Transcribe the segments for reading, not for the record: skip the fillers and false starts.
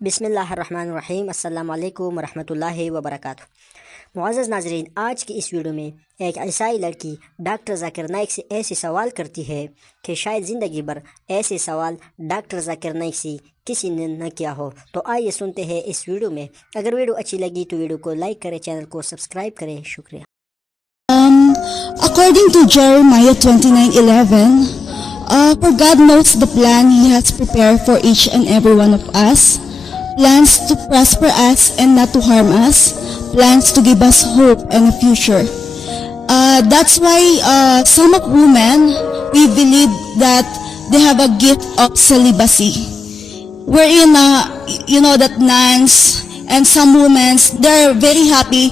बिस्मिल्लाहिर्रहमानिर्रहीम। अस्सलाम वालेकुम वरहमतुल्लाहि वबरकातुह। मुअज़्ज़ज़ नाज़रीन, आज की इस वीडियो में एक ईसाई लड़की डॉक्टर ज़ाकिर नाइक से ऐसे सवाल करती है कि शायद ज़िंदगी भर ऐसे सवाल डॉक्टर ज़ाकिर नाइक से किसी ने न किया हो। तो आइए सुनते हैं इस वीडियो में। अगर वीडियो अच्छी लगी तो वीडियो को लाइक करें, चैनल को सब्सक्राइब करें। शुक्रिया। According to Jeremiah 29:11, for God knows the plan He has prepared for each and every one of us, plans to prosper us and not to harm us, plans to give us hope and a future. That's why some of women, we believe that they have a gift of celibacy. Wherein, you know that nuns and some women, they're very happy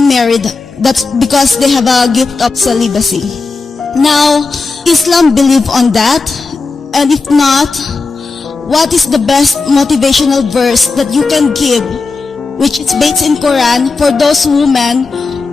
unmarried. That's because they have a gift of celibacy. Now, Islam believe on that, and if not, what is the best motivational verse that you can give, which is based in Quran for those women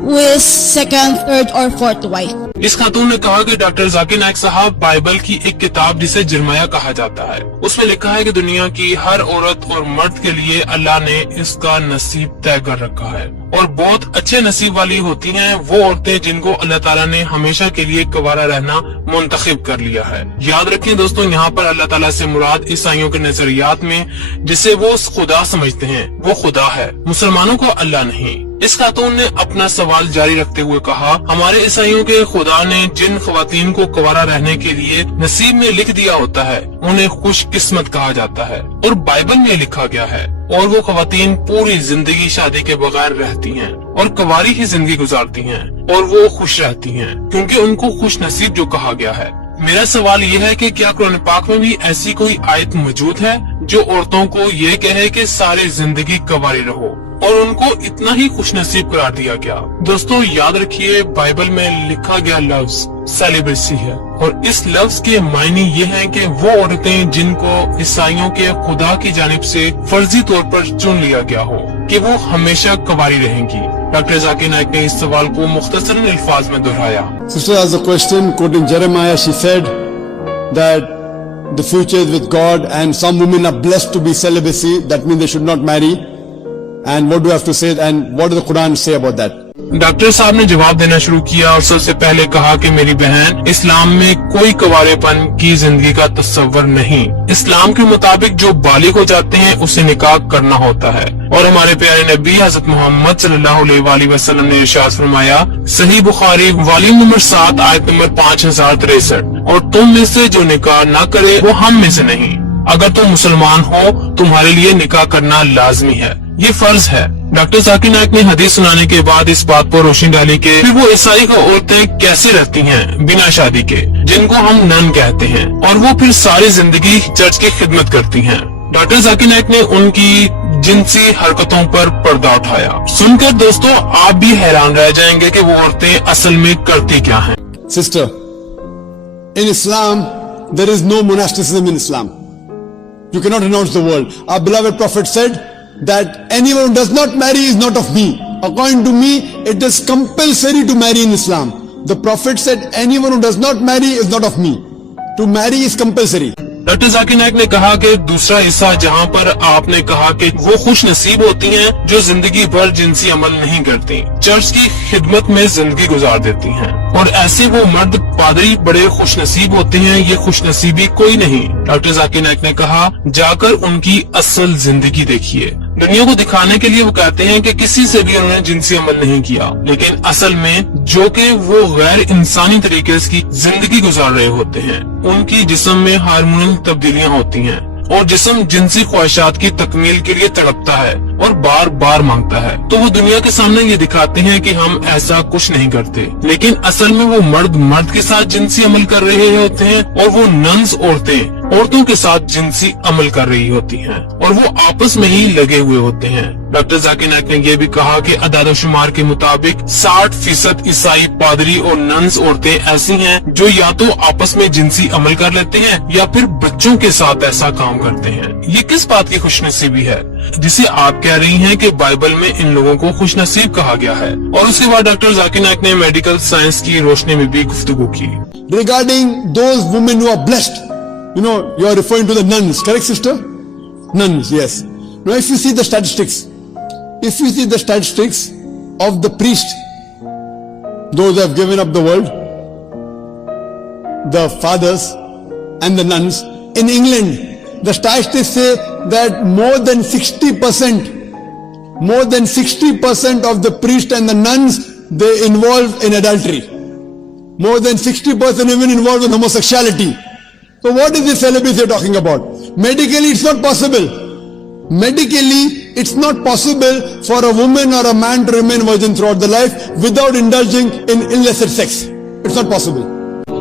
who is second, third or fourth wife? इस खातून ने कहा कि doctor Zakir Naik साहब Bible की एक किताब जिसे जरमाया कहा जाता है, उसमें लिखा है कि दुनिया की हर औरत और मर्द के लिए अल्लाह ने इसका नसीब तय कर रखा है, और बहुत अच्छे नसीब वाली होती हैं वो औरतें जिनको अल्लाह ताला ने हमेशा के लिए कुंवारा रहना मुंतखब कर लिया है। याद रखें दोस्तों, यहाँ पर अल्लाह ताला से मुराद ईसाइयों के नजरियात में जिसे वो खुदा समझते हैं वो खुदा है, मुसलमानों को अल्लाह नहीं। इस खातून ने अपना सवाल जारी रखते हुए कहा, हमारे ईसाइयों के खुदा ने जिन खवातीन को कुंवारा रहने के लिए नसीब में लिख दिया होता है उन्हें खुश किस्मत कहा जाता है, और बाइबल में लिखा गया है, और वो खवातीन पूरी जिंदगी शादी के बगैर रहती हैं और कुंवारी ही जिंदगी गुजारती हैं, और वो खुश रहती हैं क्योंकि उनको खुश नसीब जो कहा गया है। मेरा सवाल ये है कि क्या कुरान पाक में भी ऐसी कोई आयत मौजूद है जो औरतों को ये कहे कि सारी जिंदगी कुंवारी रहो, और उनको इतना ही खुश नसीब करार दिया गया? दोस्तों याद रखिए, बाइबल में लिखा गया लफ्ज सेलिब्रेसी है, और इस लफ्ज के मायने ये हैं कि वो औरतें जिनको ईसाइयों के खुदा की जानिब से फर्जी तौर पर चुन लिया गया हो कि वो हमेशा कुंवारी रहेंगी। डॉक्टर ज़ाकिर नाइक ने इस सवाल को मुख्तसरन अल्फाज में दोहराया। Sister has a question quoting Jeremiah. She said that the future is with God and some women are blessed to be celibacy. That means they should not marry. And what do you have to say, and what does the Quran say about that? Doctor साहब ने जवाब देना शुरू किया और सबसे पहले कहा कि मेरी बहन, इस्लाम में कोई कुंवारेपन की जिंदगी का तस्वर नहीं। इस्लाम के मुताबिक जो बालिग हो जाते हैं उसे निकाह करना होता है, और हमारे प्यारे नबी हज़रत मोहम्मद सल्लल्लाहु अलैहि वसल्लम ने इरशाद फरमाया, सही बुखारी वॉल्यूम नंबर 7 आयत नंबर 5063, और तुम में से जो निकाह ना करे वो हम में से नहीं। अगर तुम मुसलमान हो तुम्हारे लिए निकाह करना लाजमी है, ये फर्ज है। डॉक्टर ज़ाकिर नाइक ने हदीस सुनाने के बाद इस बात पर रोशनी डाली कि फिर वो ईसाई को औरतें कैसे रहती हैं बिना शादी के, जिनको हम नन कहते हैं, और वो फिर सारी जिंदगी चर्च की खिदमत करती हैं। डॉक्टर ज़ाकिर नाइक ने उनकी जिनसी हरकतों पर पर्दा उठाया। सुनकर दोस्तों आप भी हैरान रह जाएंगे कि वो औरतें असल में करती क्या हैं। Sister, in Islam there is no monasticism in Islam. You cannot renounce the world. Our beloved Prophet said that anyone who does not marry is not of me. According to me, it is compulsory to marry in Islam. The Prophet said anyone who does not marry is not of me. To marry is compulsory. Doctor Zakir Naik ने कहा कि दूसरा हिस्सा जहाँ पर आपने कहा कि वो खुश नसीब होती हैं जो जिंदगी भर जिनसी अमल नहीं करती, चर्च की खिदमत में जिंदगी गुजार देती हैं, और ऐसे वो मर्द पादरी बड़े खुश नसीब होते हैं, ये खुश नसीबी कोई नहीं। डॉक्टर ज़ाकिर नाइक ने कहा, जाकर उनकी असल जिंदगी देखिए। दुनिया को दिखाने के लिए वो कहते हैं कि किसी से भी उन्होंने जिनसी अमल नहीं किया, लेकिन असल में जो कि वो गैर इंसानी तरीके की जिंदगी गुजार रहे होते हैं, उनकी जिस्म में हार्मोनल तब्दीलियां होती हैं, और जिस्म जिनसी ख्वाहिशात की तकमील के लिए तड़पता है और बार बार मांगता है। तो वो दुनिया के सामने ये दिखाते हैं कि हम ऐसा कुछ नहीं करते, लेकिन असल में वो मर्द के साथ जिनसी अमल कर रहे होते हैं, और वो नन्स औरतों के साथ जिनसी अमल कर रही होती हैं, और वो आपस में ही लगे हुए होते हैं। डॉक्टर ज़ाकिर नाइक ने यह भी कहा कि अदाद शुमार के मुताबिक 60% ईसाई पादरी और नन्स औरतें ऐसी हैं जो या तो आपस में जिनसी अमल कर लेते हैं या फिर बच्चों के साथ ऐसा काम करते हैं। ये किस बात की खुशनसीबी है जिसे आप कह रही हैं कि बाइबल में इन लोगों को खुशनसीब कहा गया है? और उसके बाद डॉक्टर ज़ाकिर नाइक ने मेडिकल साइंस की रोशनी में भी गुफ्तगू की। Regarding those women who are blessed, you are referring to the nuns, correct sister? Nuns, yes. Now if you see the statistics of the priests, those who have given up the world, the fathers and the nuns, in England, the statistics say that more than 60% of the priests and the nuns, they involved in adultery. More than 60% even involved in homosexuality. So what is this celibacy you're talking about? Medically, it's not possible. Medically, it's not possible for a woman or a man to remain virgin throughout the life without indulging in illicit sex. It's not possible.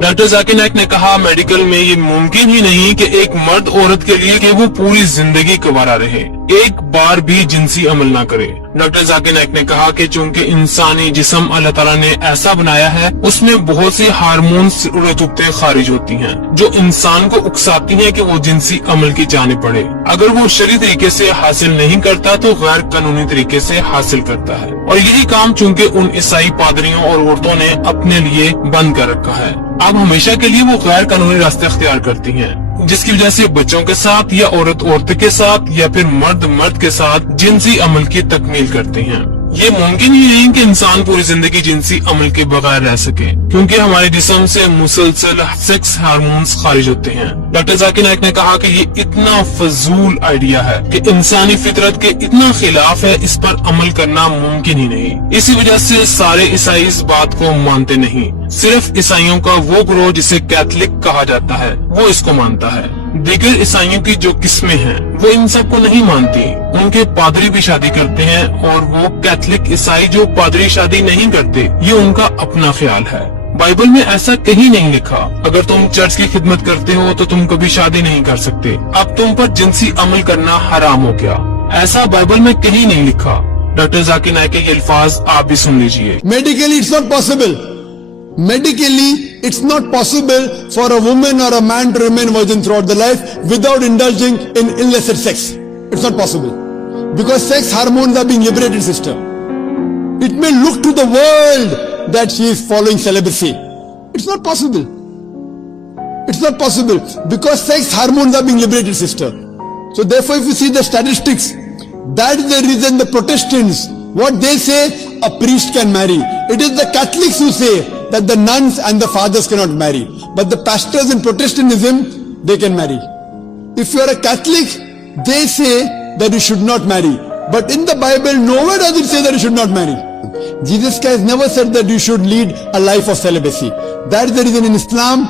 Doctor Zakir Naik ने कहा medical में ये मुमकिन ही नहीं कि एक मर्द औरत के लिए कि वो पूरी जिंदगी कुंवारा रहे, एक बार भी जिनसी अमल ना करे। डॉक्टर जाकिर नाइक ने कहा कि चूंकि इंसानी जिस्म अल्लाह ताला ने ऐसा बनाया है, उसमें बहुत सी हार्मोन्स रुतूबतें खारिज होती हैं जो इंसान को उकसाती हैं कि वो जिनसी अमल की जानिब बढ़े। अगर वो शरई तरीके से हासिल नहीं करता तो गैर कानूनी तरीके से हासिल करता है, और यही काम चूंकि उन ईसाई पादरियों और औरतों ने अपने लिए बंद कर रखा है, अब हमेशा के लिए वो गैर कानूनी रास्ते अख्तियार करती हैं, जिसकी वजह से बच्चों के साथ या औरत के साथ या फिर मर्द के साथ जिनसी अमल की तकमील करते हैं। ये मुमकिन ही नहीं कि इंसान पूरी जिंदगी जिनसी अमल के बगैर रह सके, क्योंकि हमारे जिस्म से मुसलसल सेक्स हार्मोन्स खारिज होते हैं। डॉक्टर जाकिर नाइक ने कहा कि ये इतना फजूल आइडिया है कि इंसानी फितरत के इतना खिलाफ है, इस पर अमल करना मुमकिन ही नहीं। इसी वजह से सारे ईसाई इस बात को मानते नहीं, सिर्फ ईसाइयों का वो ग्रोह जिसे कैथलिक कहा जाता है वो इसको मानता है। दीगर ईसाइयों की जो किस्में हैं वो इन सब को नहीं मानती, उनके पादरी भी शादी करते हैं, और वो कैथलिक ईसाई जो पादरी शादी नहीं करते, ये उनका अपना ख्याल है। बाइबल में ऐसा कहीं नहीं लिखा अगर तुम चर्च की खिदमत करते हो तो तुम कभी शादी नहीं कर सकते, अब तुम पर जिनसी अमल करना हराम हो गया, ऐसा बाइबल में कहीं नहीं लिखा। डॉक्टर जाकिर नाइक के अल्फाज आप भी सुन लीजिए। Medically, it's not possible. Medically, it's not possible for a woman or a man to remain virgin throughout the life without indulging in illicit sex. It's not possible. Because sex hormones are being liberated, sister. It may look to the world that she is following celibacy. It's not possible. It's not possible. Because sex hormones are being liberated, sister. So therefore, if you see the statistics, that is the reason the Protestants, what they say, a priest can marry. It is the Catholics who say that the nuns and the fathers cannot marry. But the pastors in Protestantism, they can marry. If you are a Catholic, they say that you should not marry. But in the Bible, nowhere does it say that you should not marry. Jesus Christ never said that you should lead a life of celibacy. That is the reason in Islam,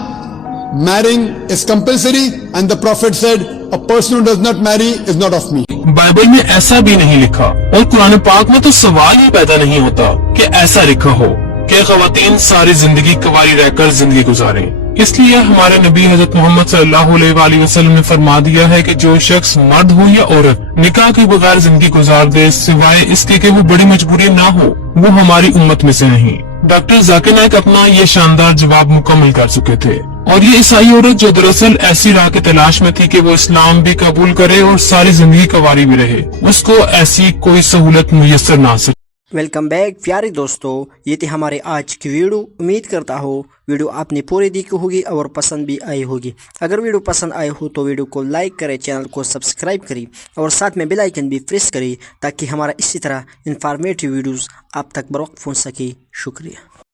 marrying is compulsory, and the Prophet said, a person who does not marry is not of me. Bible में ऐसा भी नहीं लिखा, और कुरान पाक में तो सवाल ही पैदा नहीं होता कि ऐसा लिखा हो कि ख़वातीन सारी जिंदगी कुंवारी रहकर जिंदगी गुजारें। इसलिए हमारे नबी हजरत मोहम्मद सल्लल्लाहु अलैहि वसल्लम ने फरमा दिया है कि जो शख्स मर्द हो या औरत निकाह के बगैर जिंदगी गुजार दे सिवाय इसके कि वो बड़ी मजबूरी ना हो, वो हमारी उम्मत में से नहीं। डॉक्टर जाकिर नाइक अपना ये शानदार जवाब मुकम्मल कर चुके थे, और ये ईसाई औरत जो दरअसल ऐसी राह की तलाश में थी कि वो इस्लाम भी कबूल करे और सारी जिंदगी कुंवारी भी रहे, उसको ऐसी कोई सहूलत मुयस्सर ना सके। वेलकम बैक प्यारे दोस्तों, ये थी हमारे आज की वीडियो। उम्मीद करता हो वीडियो आपने पूरी देखी होगी और पसंद भी आई होगी। अगर वीडियो पसंद आए हो तो वीडियो को लाइक करें, चैनल को सब्सक्राइब करें और साथ में बेल आइकन भी प्रेस करें ताकि हमारा इसी तरह इंफॉर्मेटिव वीडियोस आप तक बर वक्त पहुँच सके। शुक्रिया।